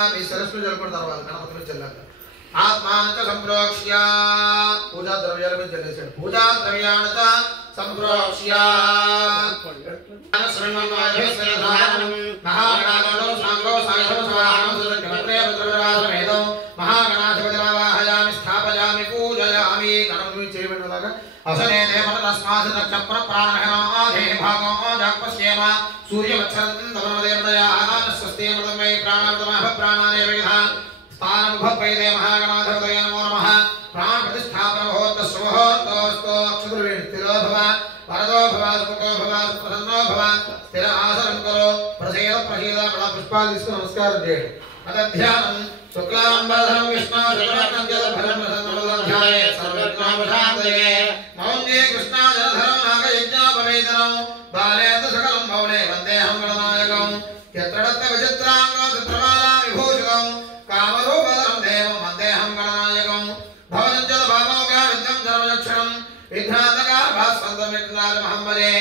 మీ సరస్సు జలపడి తర్వాత గణపతిని చెల్లాక ఆత్మానంత సంప్రోక్ష్య పూజా ద్రవ్యాల మీద చెల్లేశాడు. పూజా ద్రవ్యానంత సంప్రోక్ష్య మహాగణాధిపతివాహయామి స్థాపయామి పూజయామి. గణపతిని చేయబడినలాగా అసనే దేవత తస్మాత్ చక్ర ప్రాణహే భాగో జాపస్యేమ సూర్యవచ్చరంతమదేవతయా ఆదానస్వస్తే మృతమై ప్రాణామృతమః ప్రాణానే విధ స్థానముభవైదే మహాగణాధిపతయే నమో నమః. ప్రాణ ప్రతిష్ఠాపన ముహూర్తస్సు ముహూర్తోస్తు అక్షతుర్వేణి స్థిరో భవ వరదో భవ సుఖో భవ సుప్రసన్నో భవ స్థిర ఆసనం కరో ప్రసీద ప్రసీద పుష్పాలు తీసుకుని నమస్కారం చేయండి. అధ్యానం శుక్లాంబరధరం విష్ణు శుక్లవర్ణం జలధరం ప్రసన్నమధ్యాయే సర్వజ్ఞాపశాంతయే మౌంజే కృష్ణాజలధరం నాగయజ్ఞాపవేదనం బాలేంద సకలం మౌనే వందేహం గణనాయకం యత్రడత్త విచిత్రాంగో చిత్రమాలా విభూషితం కామరూపధరం దేవం వందేహం గణనాయకం భవనంజల భాగోగా విద్యం జనమలక్షణం విఘ్నాంతకార భాస్వంతం విఘ్నాల మహమ్మదే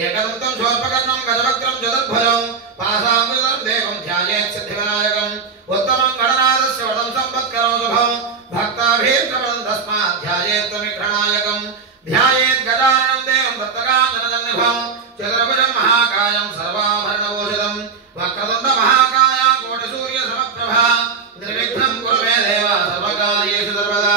ఏకదంతం శోర్పకర్ణం గజవక్త్రం చతుర్భుజం పాసామృతం దేవం ధ్యాయేత్ సిద్ధివినాయకం ఉత్తమం గణనాథస్య వదం సంపత్కరం శుభం భక్తాభీష్టం తస్మాత్ ధ్యాయేత్ విఘ్ననాయకం ధ్యాయేత్ గజాననం దేవం దత్తకాంజనజన్నిభం చతుర్భుజం మహాకాయం సర్వాభరణభూషితం వక్రతుండ మహాకాయ కోటిసూర్య సమప్రభ నిర్విఘ్నం కురు మే దేవ సర్వకార్యేషు సర్వదా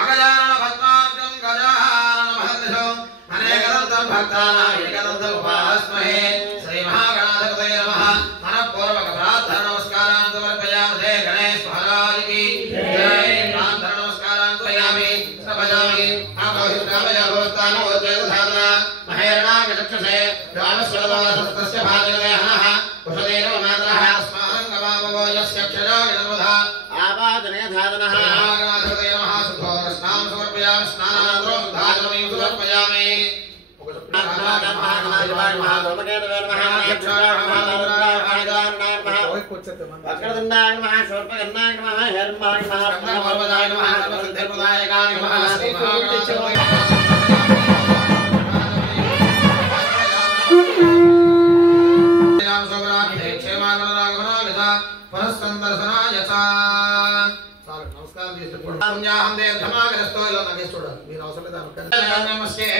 అగజానన పద్మార్కం గజానన మహర్నిశం అనేకదంతం భక్తానాం ఏకదంతం ఉపాస్మహే. శ్రీ మహాగణాధిపతయే నమః. మనఃపూర్వక ప్రార్థన నమస్కారాన్ సమర్పయామి. గణేశ మహారాజుకి జై. ప్రార్థన నమస్కారాన్ సమర్పయామి. సమయామి ఆపహితామయభవస్థానో ఉద్వేగసాధన మహేరణాగ చక్షుషే రామస్వరదాసస్తస్య భాగదేహనః కుశలేన మాతరః స్మారం గవామవో యస్య క్షరాయ నమః ఆవాదనే ధాదనః. మహాగణాధిపతయే నమః. శుద్ధోదక స్నానం సమర్పయామి. స్నానానంతరం శుద్ధాచమనీయం సమర్పయామి. వక్రతుండాయ నమః శూర్పకర్ణాయ నమః హిరణ్మయాయ నమః బ్రహ్మవర్వదాయ నమః సర్వసిద్ధిప్రదాయకాయ నమః. శ్రీ నమస్కారం చేసేటప్పుడు దీర్ఘమాగరస్తో ఇలా నగేస్తుడు మీరు అవసరం లేదు.